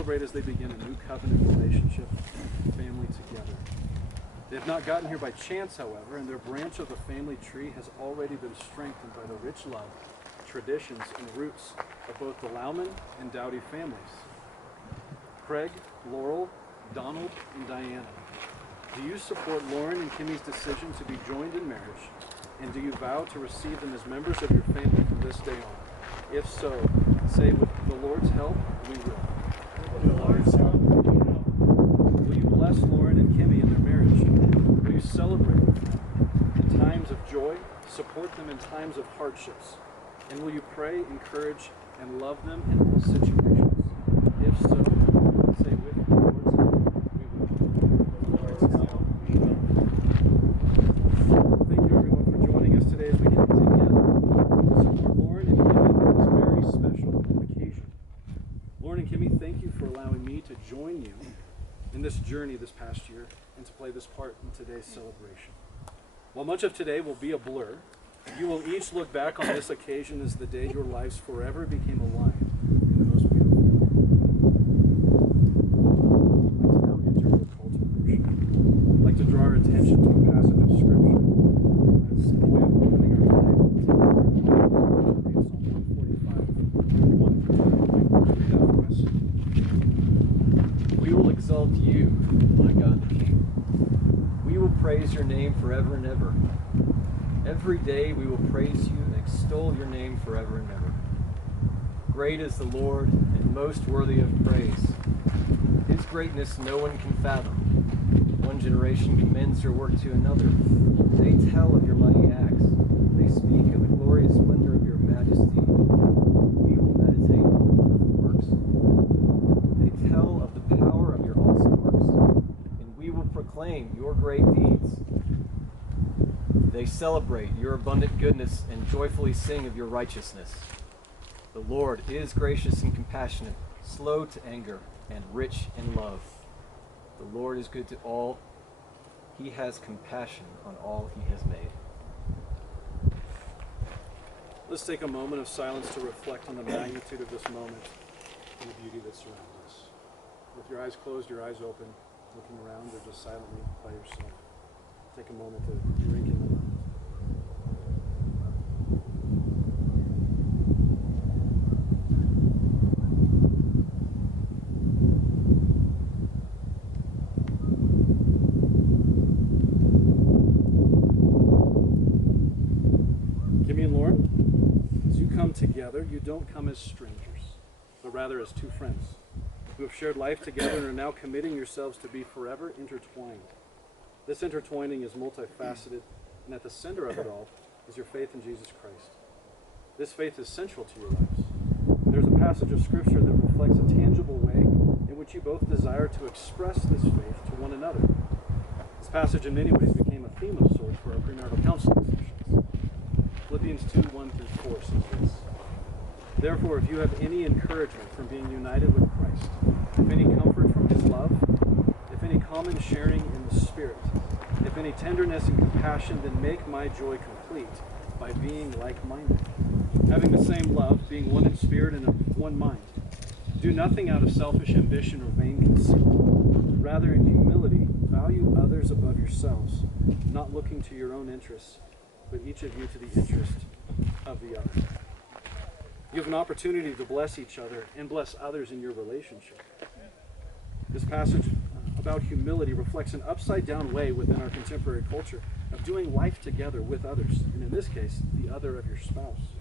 celebrate as they begin a new covenant relationship, family together. They have not gotten here by chance, however, and their branch of the family tree has already been strengthened by the rich love, traditions, and roots of both the Lauman and Dowdy families. Craig, Laurel, Donald, and Diana, do you support Loren and Kimmy's decision to be joined in marriage, and do you vow to receive them as members of your family from this day on? If so, say, with the Lord's help, we will. With the Lord's help, we will. Will you bless Loren and Kimmy in their marriage? Will you celebrate with them in times of joy, support them in times of hardships? And will you pray, encourage, and love them in all situations? If so, say, with the Lord's help, we will. With the Lord's help, we will. Thank you, everyone, for joining us today as we come together to support Loren and Kimmy in this very special occasion. Loren and Kimmy, thank you for allowing me to join you in this journey this past year and to play this part in today's celebration. While much of today will be a blur, you will each look back on this occasion as the day your lives forever became aligned in the most beautiful way. I'd like to now enter into a call to worship. I'd like to draw our attention to a passage of Scripture as a way of opening our time to read Psalm 145, 1 through 9. Read that for us. We will exalt you, my God the King. We will praise your name forever and ever. Every day we will praise you and extol your name forever and ever. Great is the Lord and most worthy of praise. His greatness no one can fathom. One generation commends your work to another. They tell of your mighty acts. They speak of the glorious splendor of your majesty. We will meditate on your wonderful works. They tell of the power of your awesome works, and we will proclaim your great deeds. They celebrate your abundant goodness and joyfully sing of your righteousness. The Lord is gracious and compassionate, slow to anger, and rich in love. The Lord is good to all. He has compassion on all he has made. Let's take a moment of silence to reflect on the magnitude of this moment and the beauty that surrounds us. With your eyes closed, your eyes open, looking around, or just silently by yourself. Take a moment to drink in the moment. Kimmy and Loren, as you come together, you don't come as strangers, but rather as two friends who have shared life together and are now committing yourselves to be forever intertwined. This intertwining is multifaceted, and at the center of it all is your faith in Jesus Christ. This faith is central to your lives. There's a passage of Scripture that reflects a tangible way in which you both desire to express this faith to one another. This passage in many ways became a theme of sorts for our premarital counseling sessions. Philippians 2, 1 through 4 says this: Therefore, if you have any encouragement from being united with Christ, if any comfort from his love, if any common sharing in the Spirit, if any tenderness and compassion, then make my joy complete by being like-minded, having the same love, being one in spirit and of one mind. Do nothing out of selfish ambition or vain conceit. Rather, in humility, value others above yourselves, not looking to your own interests, but each of you to the interest of the other. You have an opportunity to bless each other and bless others in your relationship. This passage about humility reflects an upside-down way within our contemporary culture of doing life together with others, and in this case, the other of your spouse.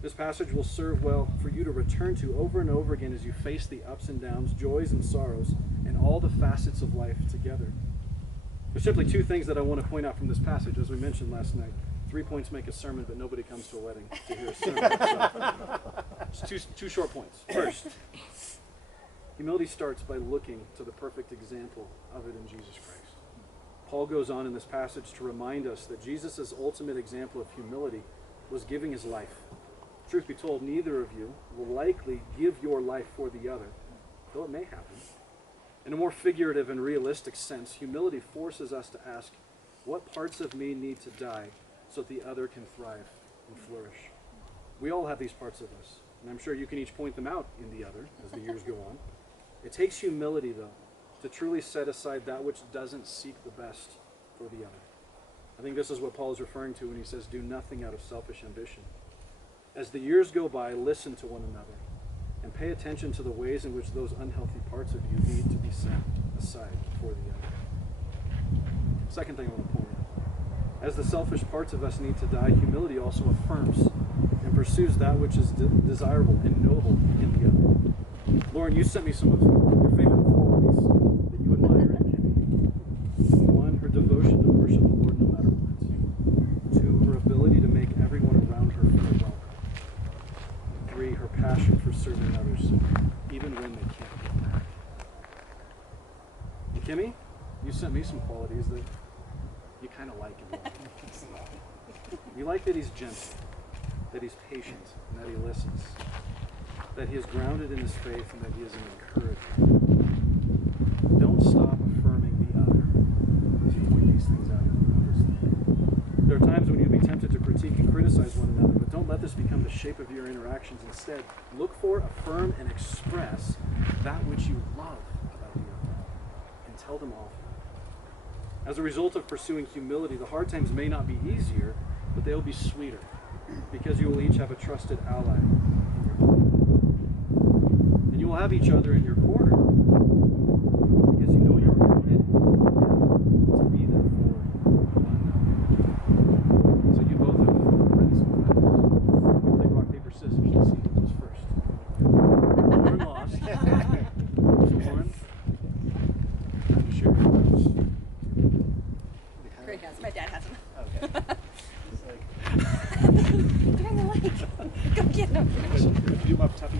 This passage will serve well for you to return to over and over again as you face the ups and downs, joys and sorrows, and all the facets of life together. There's simply two things that I want to point out from this passage. As we mentioned last night, 3 points make a sermon, but nobody comes to a wedding to hear a sermon. So, just two short points. First, humility starts by looking to the perfect example of it in Jesus Christ. Paul goes on in this passage to remind us that Jesus' ultimate example of humility was giving his life. Truth be told, neither of you will likely give your life for the other, though it may happen. In a more figurative and realistic sense, humility forces us to ask, what parts of me need to die so that the other can thrive and flourish? We all have these parts of us. and I'm sure you can each point them out in the other as the years go on. It takes humility, though, to truly set aside that which doesn't seek the best for the other. I think this is what Paul is referring to when he says, do nothing out of selfish ambition. As the years go by, listen to one another and pay attention to the ways in which those unhealthy parts of you need to be set aside for the other. Second thing I want to point out. As the selfish parts of us need to die, humility also affirms and pursues that which is desirable and noble in the other. Loren, you sent me some of your favorite qualities that you admire in Kimmy. One, her devotion to worship the Lord no matter what. Two, her ability to make everyone around her feel welcome. Three, her passion for serving others, even when they can't give back. And Kimmy, you sent me some qualities that you kind of like in Loren. You like that he's gentle, that he's patient, and that he listens, that he is grounded in his faith, and that he is an encourager. Don't stop affirming the other as you point these things out in another's life. There are times when you'll be tempted to critique and criticize one another, but don't let this become the shape of your interactions. Instead, look for, affirm, and express that which you love about the other, and tell them often. As a result of pursuing humility, the hard times may not be easier, but they'll be sweeter, because you will each have a trusted ally in your corner. And you will have each other in your corner, because you know you're committed to be there for one another. So you both have friends and friends. We play rock, paper, scissors to see who goes first. Loren lost. So Loren, time to share your notes. Greg has. My dad has them. Okay. It's like, They're in the lake. Go get them. Do you love Tuffy?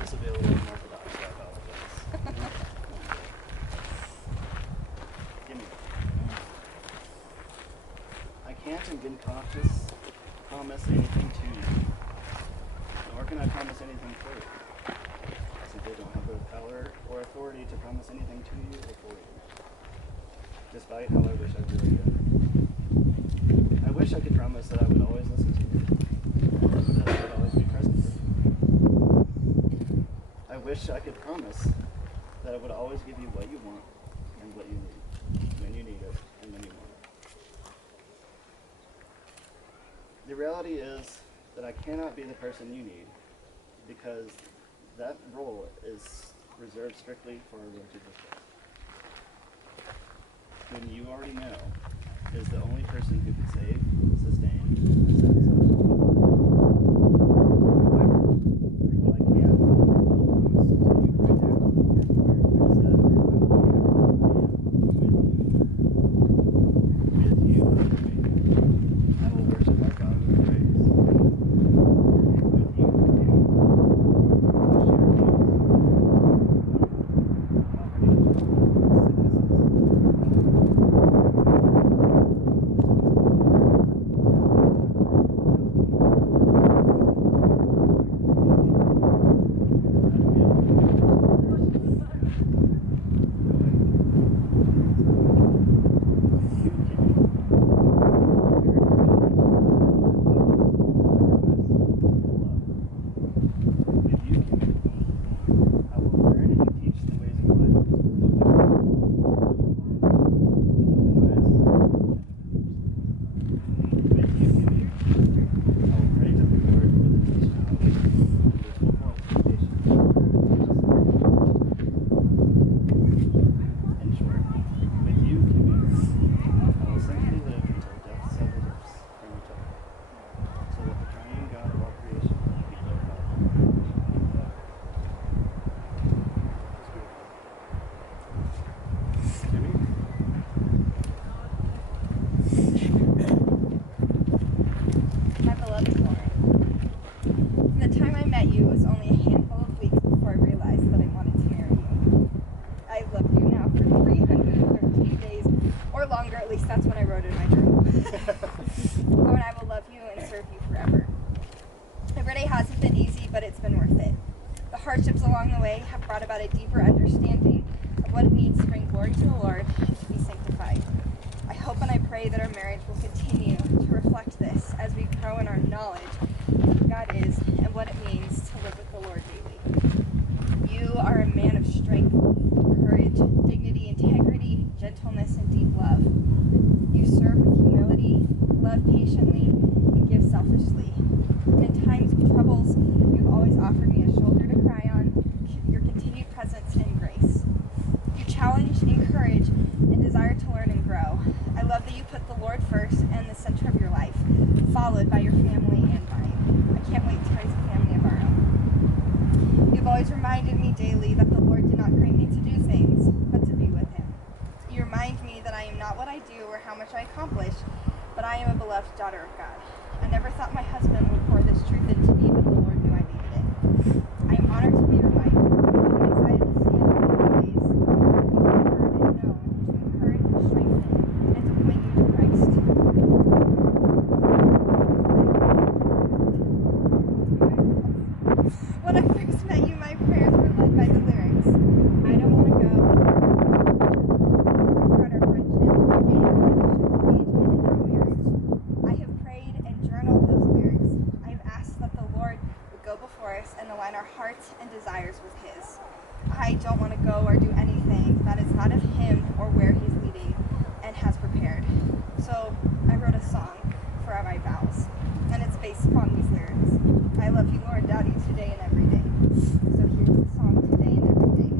this will be a little unorthodox, so I apologize. Gimme. I can't in good conscience promise anything to you, nor can I promise anything for you. I simply don't have the power or authority to promise anything to you or for you, despite how I wish I really could. I wish I could promise that I would always listen to you, that I would always be present for you. I wish I could promise that I would always give you what you want and what you need, when you need it and when you want it. The reality is that I cannot be the person you need, because that role is reserved strictly for our Lord Jesus Christ, whom you already know is the only person who can save, sustain, and satisfy. However, what I can and will promise to you right now is that I will be everything I am with you. With you, I will worship our God with praise. With you, I will share peace. Hardships along the way have brought about a deeper understanding of what it means to bring glory to the Lord and to be sanctified. I hope and I pray that our marriage will continue to reflect this this as we grow in our knowledge of who God is and what it means to live with the Lord daily. You are a man of strength, courage, dignity, integrity, gentleness, and deep love. You serve with humility, love patiently, and give selfishly. And in times of troubles, you've always offered me a shoulder to cry on, your continued presence and grace. You challenge, encourage, and desire to learn and grow. I love that you put the Lord first and the center of your life, followed by your family and mine. I can't wait to raise a family of our own. You've always reminded me daily that the Lord did not create me to do things, but to be with Him. You remind me that I am not what I do or how much I accomplish, but I am a beloved daughter of God. I never thought my husband would pour this truth into me, but the Lord knew I needed it. I am honored to be your wife. I'm excited to stand with you always, to be heard and known, to encourage and strengthen, and to point you to Christ. When I first met you, my prayers were led by the lyrics. I don't want to go. Throughout our friendship, dating relationship, engagement, and now marriage. I have prayed and journaled those lyrics. I have asked that the Lord would go before us and align our hearts and desires with His. I don't want to go or do anything that is not of Him or where He's leading and has prepared. So I wrote a song for my vows, and it's based upon these lyrics. I love you, Lord, Daddy, today and every day. So here's the song, Today and Every Day.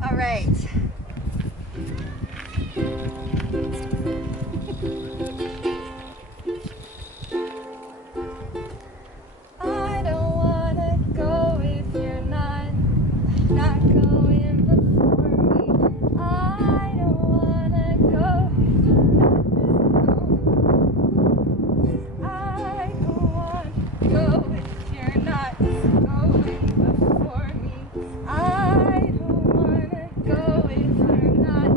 All right. I don't wanna go if you're not going before me. I don't wanna go if you're not. I don't wanna go if you're not going before me. I don't wanna go if you're not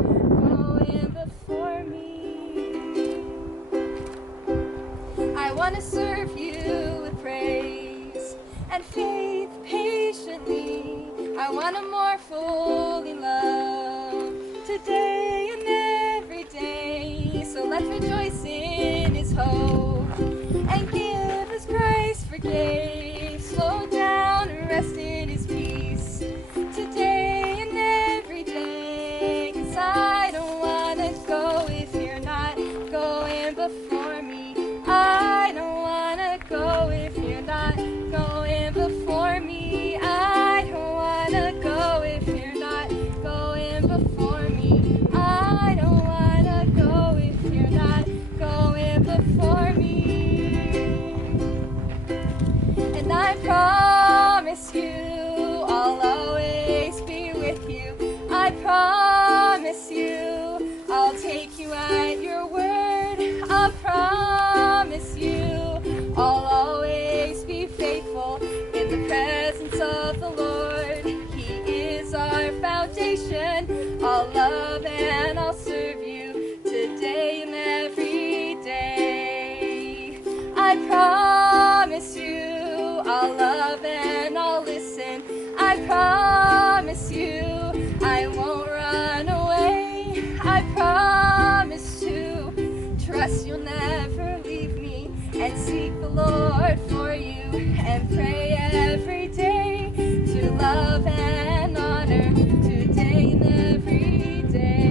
going before me. I wanna serve you with praise and faith patiently. I wanna more fully love today and every day. So let's rejoice in His hope and give as Christ forgave. Slow down and rest in His peace today and every day. 'Cause I don't wanna go if you're not going before me. I don't wanna go if you're not going before me. I don't wanna go if you're not going before me. I don't wanna go if you're not going before me. And I promise you I'll always be with you. I promise you I'll take you at your word. I promise you I'll always be faithful in the presence of the Lord. He is our foundation. I'll love and I'll serve you today and every day. I promise you I'll love and I'll listen. I promise you I won't run away. I promise to trust you'll never leave me, and seek the Lord for you, and pray every day to love and honor today and every day.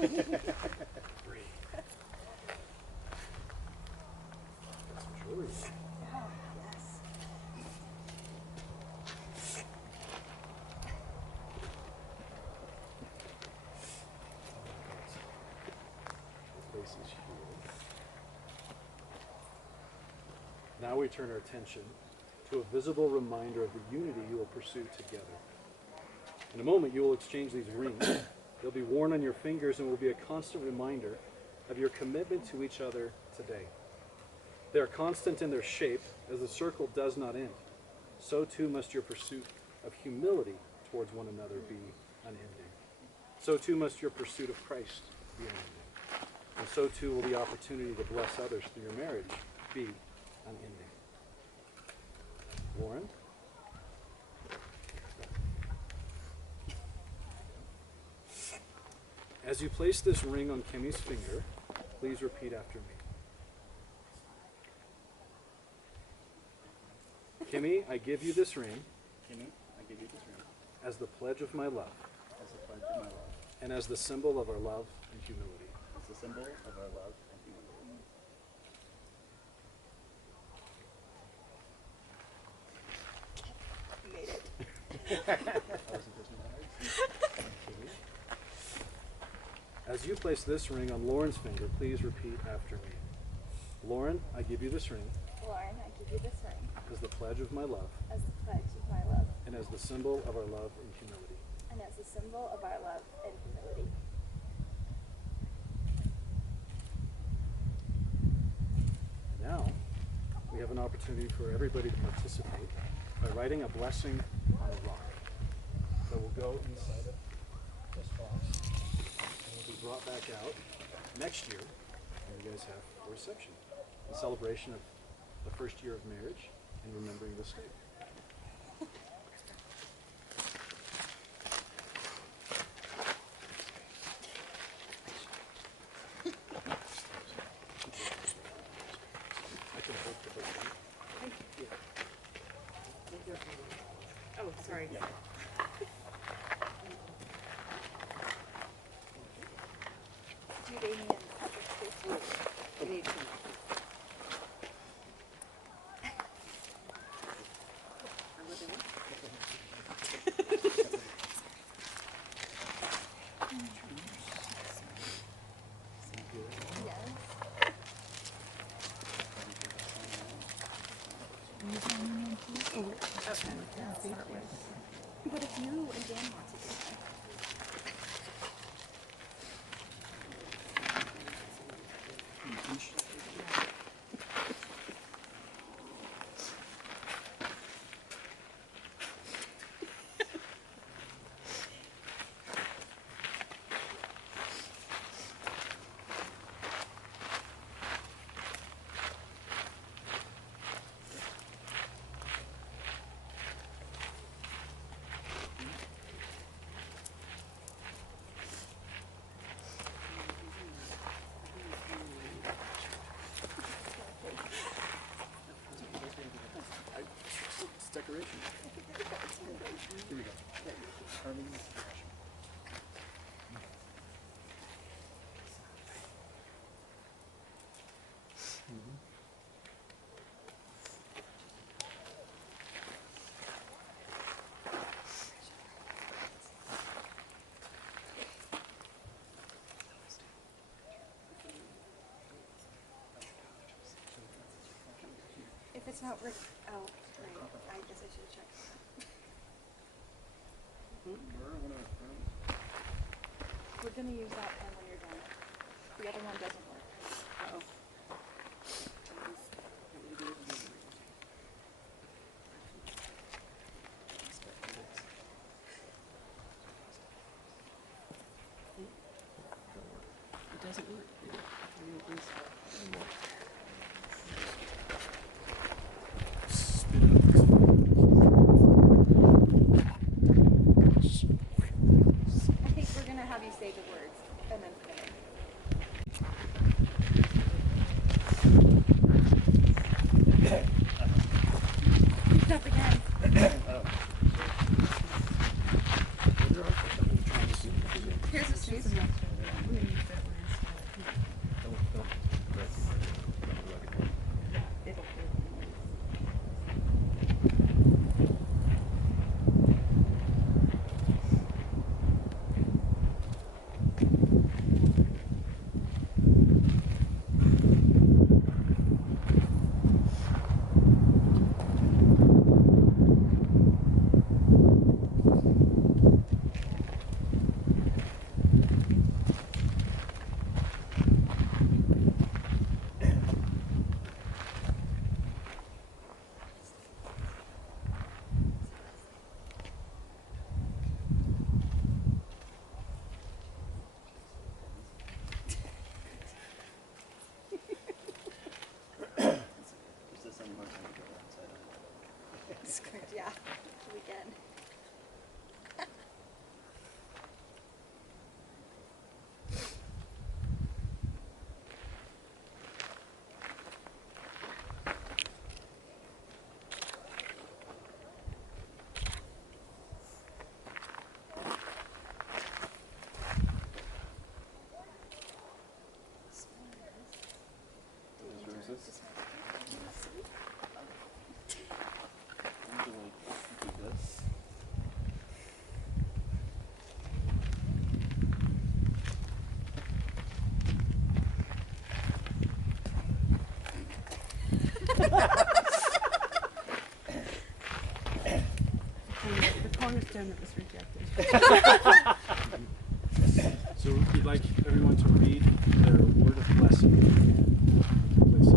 Breathe. Got some jewelry. Oh, yes. Place these here. Now we turn our attention to a visible reminder of the unity you will pursue together. In a moment, you will exchange these rings. They'll be worn on your fingers and will be a constant reminder of your commitment to each other today. They are constant in their shape, as the circle does not end. So too must your pursuit of humility towards one another be unending. So too must your pursuit of Christ be unending. And so too will the opportunity to bless others through your marriage be unending. Loren? As you place this ring on Kimmy's finger, please repeat after me. Kimmy, I give you this ring Kimmy, I give you this ring as the pledge of my love as a pledge of my love, and as the symbol of our love and humility. as a symbol of our love and humility. You made it. That was the person. As you place this ring on Lauren's finger, please repeat after me. Loren, I give you this ring Loren, I give you this ring as the pledge of my love as the pledge of my love and as the symbol of our love and humility. and as a symbol of our love and humility. Now, we have an opportunity for everybody to participate by writing a blessing on a rock that will go inside of this box and will be brought back out next year when you guys have a reception, a celebration of the first year of marriage and remembering this day. I can hold the book. Oh, sorry. Do Damien Patrick's face? We need to. Yes. What if you and Dan want to do that? It's decoration. Here we go. Harmony's decoration. If it's not Rick, oh, right. I guess I should have checked. We're gonna use that pen when you're done. The other one doesn't work. Uh-oh. It doesn't work. I mean, please. I think we're gonna have you say the words and then put it in. cornerstone that was rejected. So we'd like everyone to read their word of blessing. Place it.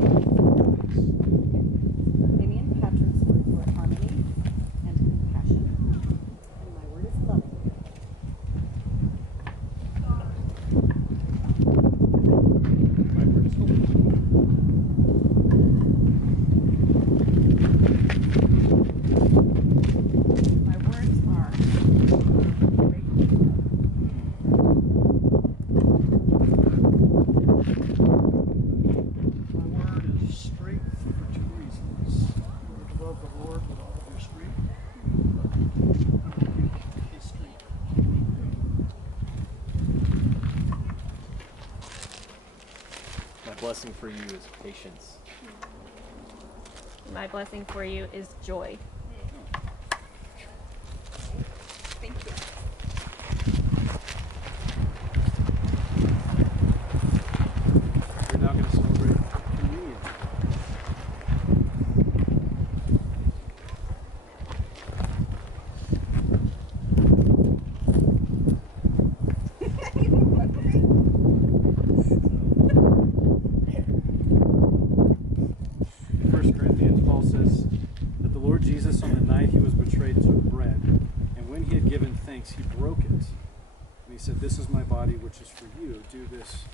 Kimmy and Patrick's word were harmony and compassion. And my word is loving. My word is hope. My words are great. My word is strength for two reasons. You need to love the Lord with all of your strength. His strength. My blessing for you is patience. My blessing for you is joy. Thank you. We're now going to celebrate communion. In 1 Corinthians, Paul says that the Lord Jesus, on the night he was betrayed, took bread, and when he had given thanks, he broke it. And he said, "This is my body, which is for you. Do this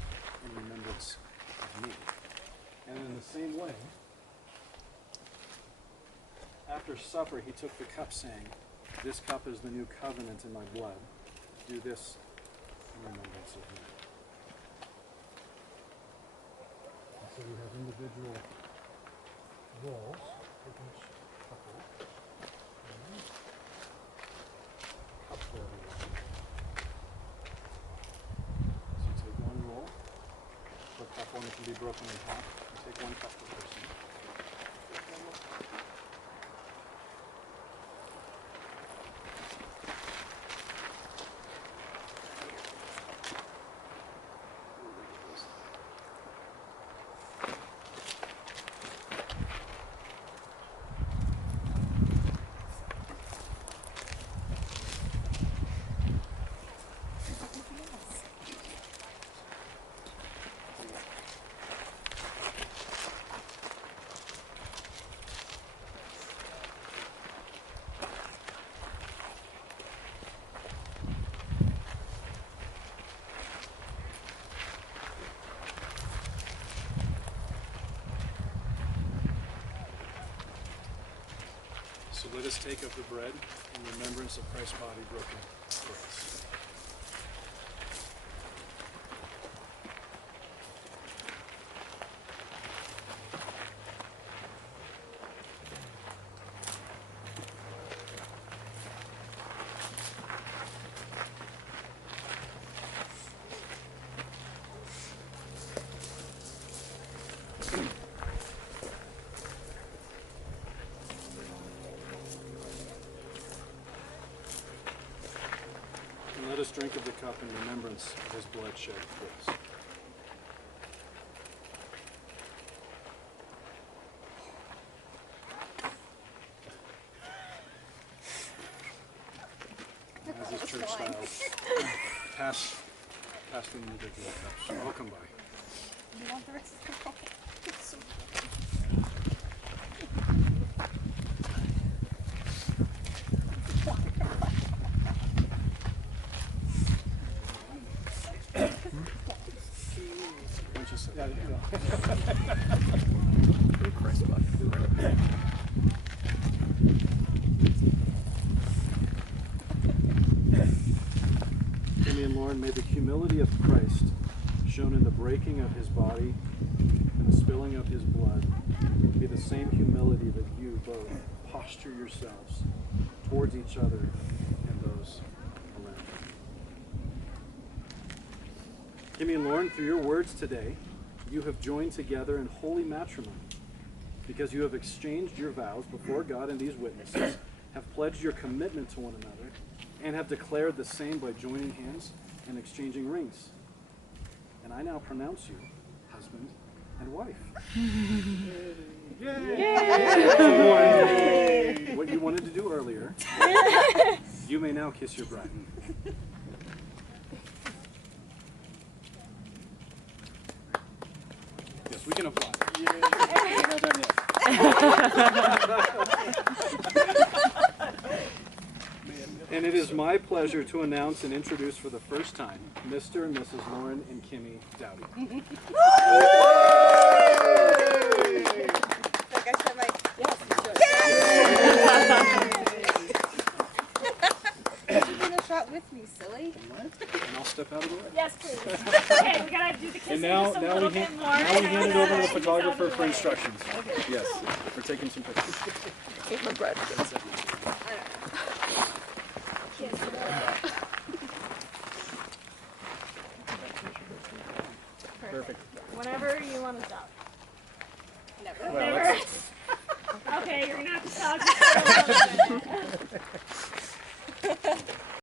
in remembrance of me." And in the same way, after supper, he took the cup, saying, "This cup is the new covenant in my blood. Do this in remembrance of me." And so we have individual rolls for each couple. And cup for everyone. So you take one roll for a couple, and it can be broken in half. You take one cup per person. So let us take of the bread in remembrance of Christ's body broken for us. And let us drink of the cup in remembrance of his blood shed for us. As is church style, pass the individual cups. I'll come by. You want the rest of the roll? Why don't you sit? Christ's body. Kimmy and Loren, may the humility of Christ, shown in the breaking of his body and the spilling of his blood, be the same humility that you both posture yourselves towards each other and those around you. Kimmy and Loren, through your words today, you have joined together in holy matrimony because you have exchanged your vows before God and these witnesses, have pledged your commitment to one another, and have declared the same by joining hands and exchanging rings. And I now pronounce you husband and wife. Yay! What you wanted to do earlier. You may now kiss your bride. Yes, we can applaud. Well done, yes. And it is my pleasure to announce and introduce for the first time Mr. and Mrs. Loren and Kimmy Dowdy. Like I said, like, yes, you should. You a shot with me, silly. And I'll step out of the way. Yes, please. Okay, we gotta do the kissing And now just a we little bit more. hand it over to the photographer Out of for the way. instructions. Yes, for taking some pictures. Take my bread. Perfect. Whenever you want to stop. Never. Well, Never. that's- Okay, you're gonna have to stop. Just for a little bit.